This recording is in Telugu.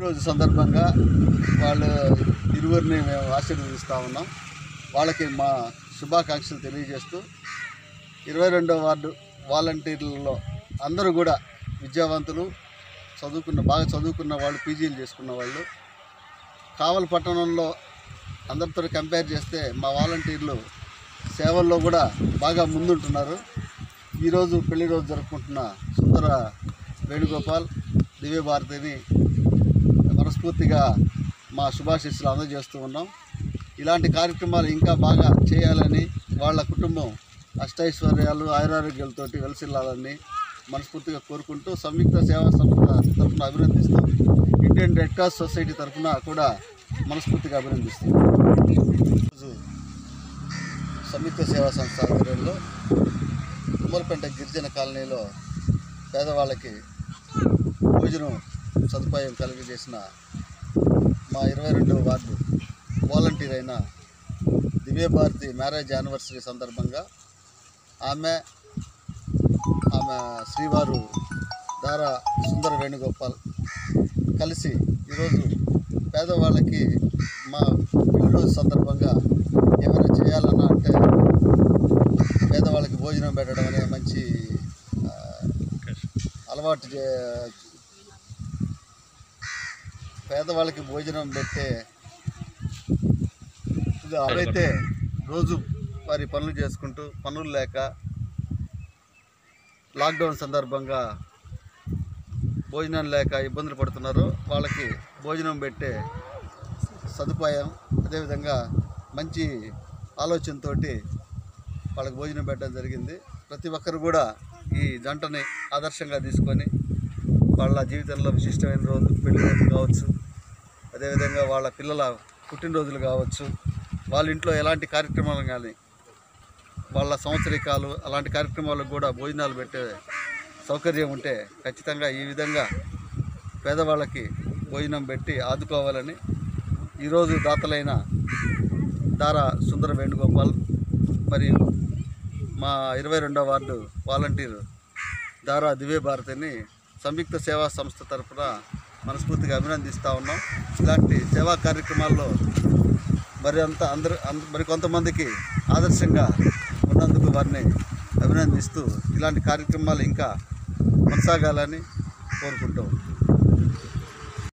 ఈరోజు సందర్భంగా వాళ్ళు ఇరువురిని మేము ఆశీర్వదిస్తూ ఉన్నాం. వాళ్ళకి మా శుభాకాంక్షలు తెలియజేస్తూ 22వ వార్డు వాలంటీర్లలో అందరూ కూడా విద్యావంతులు, బాగా చదువుకున్న వాళ్ళు, పీజీలు చేసుకున్న వాళ్ళు. కావలి పట్టణంలో అందరితో కంపేర్ చేస్తే మా వాలంటీర్లు సేవల్లో కూడా బాగా ముందుంటున్నారు. ఈరోజు పెళ్లి రోజు జరుపుకుంటున్న సుందర వేణుగోపాల్, దివ్యభారతిని మనస్ఫూర్తిగా మా శుభాశీస్సులు అందజేస్తూ ఉన్నాం. ఇలాంటి కార్యక్రమాలు ఇంకా బాగా చేయాలని, వాళ్ళ కుటుంబం అష్టైశ్వర్యాలు, ఆయురారోగ్యాలతోటి వెలసిల్లాలని మనస్ఫూర్తిగా కోరుకుంటూ సంయుక్త సేవా సంస్థ తరఫున అభినందిస్తూ, ఇండియన్ రెడ్ క్రాస్ సొసైటీ తరఫున కూడా మనస్ఫూర్తిగా అభినందిస్తూ, ఈరోజు సంయుక్త సేవా సంస్థ ఆధ్వర్యంలో తుమ్మలపేట గిరిజన కాలనీలో పేదవాళ్ళకి భోజనం సదుపాయం కలిగజేసిన మా 22వ వార్డు వాలంటీర్ అయిన దివ్యభారతి మ్యారేజ్ యానివర్సరీ సందర్భంగా ఆమె శ్రీవారు దారా సుందర వేణుగోపాల్ కలిసి ఈరోజు పేదవాళ్ళకి మా పెళ్లిరోజు సందర్భంగా ఏమైనా చేయాలన్నా అంటే పేదవాళ్ళకి భోజనం పెట్టడం అనే మంచి అలవాటు. పేదవాళ్ళకి భోజనం పెట్టే అవైతే రోజు వారి పనులు చేసుకుంటూ, పనులు లేక లాక్డౌన్ సందర్భంగా భోజనం లేక ఇబ్బందులు పడుతున్నారో వాళ్ళకి భోజనం పెట్టే సదుపాయం, అదేవిధంగా మంచి ఆలోచనతో వాళ్ళకి భోజనం పెట్టడం జరిగింది. ప్రతి ఒక్కరు కూడా ఈ జంటని ఆదర్శంగా తీసుకొని వాళ్ళ జీవితంలో విశిష్టమైన రోజు, పెళ్లి రోజు కావచ్చు, అదేవిధంగా వాళ్ళ పిల్లల పుట్టినరోజులు కావచ్చు, వాళ్ళ ఇంట్లో ఎలాంటి కార్యక్రమాలు కానీ, వాళ్ళ సంవత్సరికాలు అలాంటి కార్యక్రమాలకు కూడా భోజనాలు పెట్టే సౌకర్యం ఉంటే ఖచ్చితంగా ఈ విధంగా పేదవాళ్ళకి భోజనం పెట్టి ఆదుకోవాలని ఈరోజు దాతలైన దారా సుందర వేణుగోపాల్ మరియు మా 22వ వార్డు వాలంటీర్ దారా దివ్యభారతిని సంయుక్త సేవా సంస్థ తరఫున మనస్ఫూర్తిగా అభినందిస్తూ ఉన్నాం. ఇలాంటి సేవా కార్యక్రమాల్లో మరి కొంతమందికి ఆదర్శంగా ఉన్నందుకు వారిని అభినందిస్తూ ఇలాంటి కార్యక్రమాలు ఇంకా కొనసాగాలని కోరుకుంటాం.